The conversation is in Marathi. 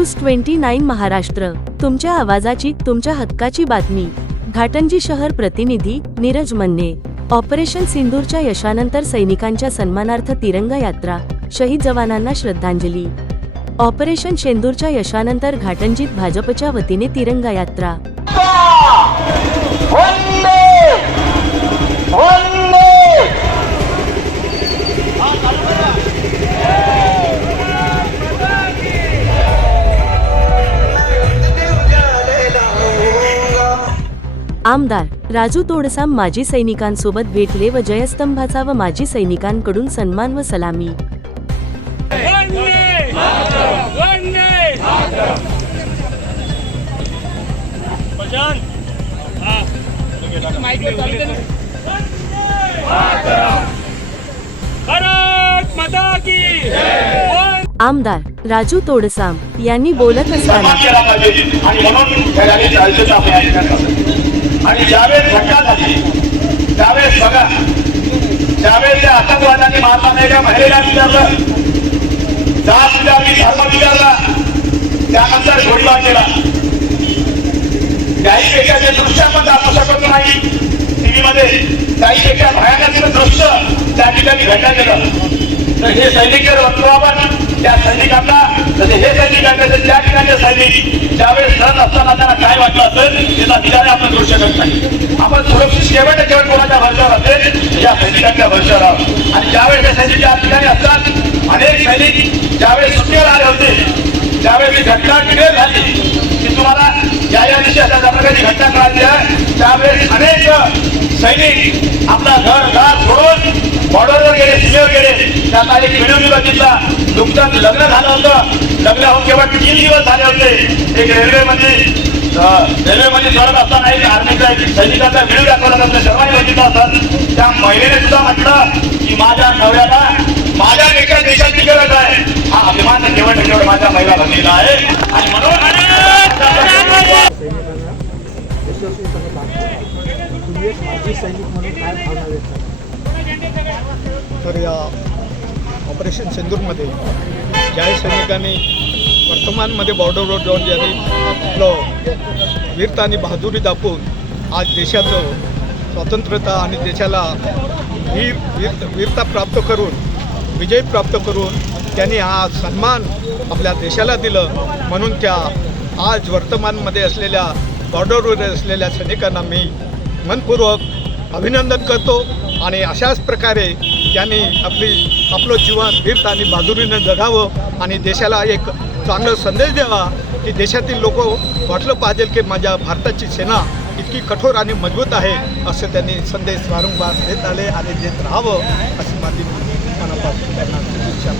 News twenty nine Maharashtra. तुमच्या आवाजाची तुमच्या हक्काची बातमी. घाटंजी शहर प्रतिनिधी नीरज मन्ने. ऑपरेशन सिंदूरच्या यशानंतर सैनिकांच्या सन्मानार्थ तिरंगा यात्रा. शहीद जवानांना श्रद्धांजली. ऑपरेशन शेंदूरच्या यशानंतर घाटंजीत भाजपच्या वतीने तिरंगा यात्रा. आमदार राजू तोडसाम माजी सैनिकांसोबत भेटले व जयस्तंभाचा व माजी सैनिकांकडून सन्मान व सलामी. आमदार राजू तोडसाम यांनी बोलत असताना आणि ज्यावेळेस घटना झाली त्यावेळेस बघा त्यावेळेस त्या आतंकवाद्यांनी महात्मा गांधीच्या महिलेला विचारलं. जात विचारली धर्म विचारला. त्यानंतर गोळीबार केला काही पेक्षा जे दृश्य आपण दाखवू शकत नाही टीव्हीमध्ये काही पेक्षा भयानक दृश्य त्या ठिकाणी घडण्यात गेलं. तर हे सैनिक जर आपण त्या सैनिकांना तसे हे सैनिक आहेत, त्या ठिकाणचे सैनिक ज्यावेळेस सण असताना त्यांना काय वाटलं असेल त्याचा विचार आपण करू शकत नाही. आपण सुरक्षित शेवट केवळ कोणाच्या भरशावर असेल या सैनिकांच्या भरशावर आहोत. आणि ज्यावेळेस हे सैनिक या ठिकाणी असतात अनेक सैनिक ज्यावेळेस सुट्टीवर आले होते त्यावेळेस ही घटना क्लिअर झाली. की तुम्हाला या या दिवशी अशा प्रकारची घटना कळाली आहे त्यावेळेस अनेक सैनिक आपला घर दार सोडून बॉर्डरवर गेले सीमेवर गेले. त्याचा एक व्हिडिओ मी बघितला. नुकतंच लग्न झालं होतं. लग्न होऊन केवळ तीन दिवस झाले होते. एक रेल्वेमध्ये रेल्वेमध्ये चढत असताना एक आर्मीचा एक सैनिकाचा व्हिडिओ दाखवला जातो. सर्वांनी बघितला असतात त्या महिलेने सुद्धा म्हटलं की माझ्या नवऱ्याला माझ्या एका देशाची गरज आहे. हा अभिमान केवळ केवळ माझ्या महिला भगिनीला आहे. आणि म्हणून सैनिक म्हणून काय भावना तर या ऑपरेशन सिंदूरमध्ये ज्या सैनिकांनी वर्तमानमध्ये बॉर्डरवर जाऊन ज्यांनी आपलं वीरता आणि बहादुरी दाखवून आज देशाचं स्वातंत्र्यता आणि देशाला वीर वीर वीरता प्राप्त करून विजय प्राप्त करून त्यांनी हा सन्मान आपल्या देशाला दिलं. म्हणून त्या आज वर्तमानमध्ये असलेल्या बॉर्डरवर असलेल्या सैनिकांना मी मनपूर्वक अभिनंदन करतो आणि अशाच प्रकारे त्यांनी आपली आपलं जीवन वीरता आणि बहादुरीनं जगावं आणि देशाला एक चांगला संदेश द्यावा की देशातील लोक वाटलं पाहिजे की माझ्या भारताची सेना इतकी कठोर आणि मजबूत आहे असं त्यांनी संदेश वारंवार देत आले आणि देत राहावं अशी माझी मनापासून त्यांना शुभेच्छा.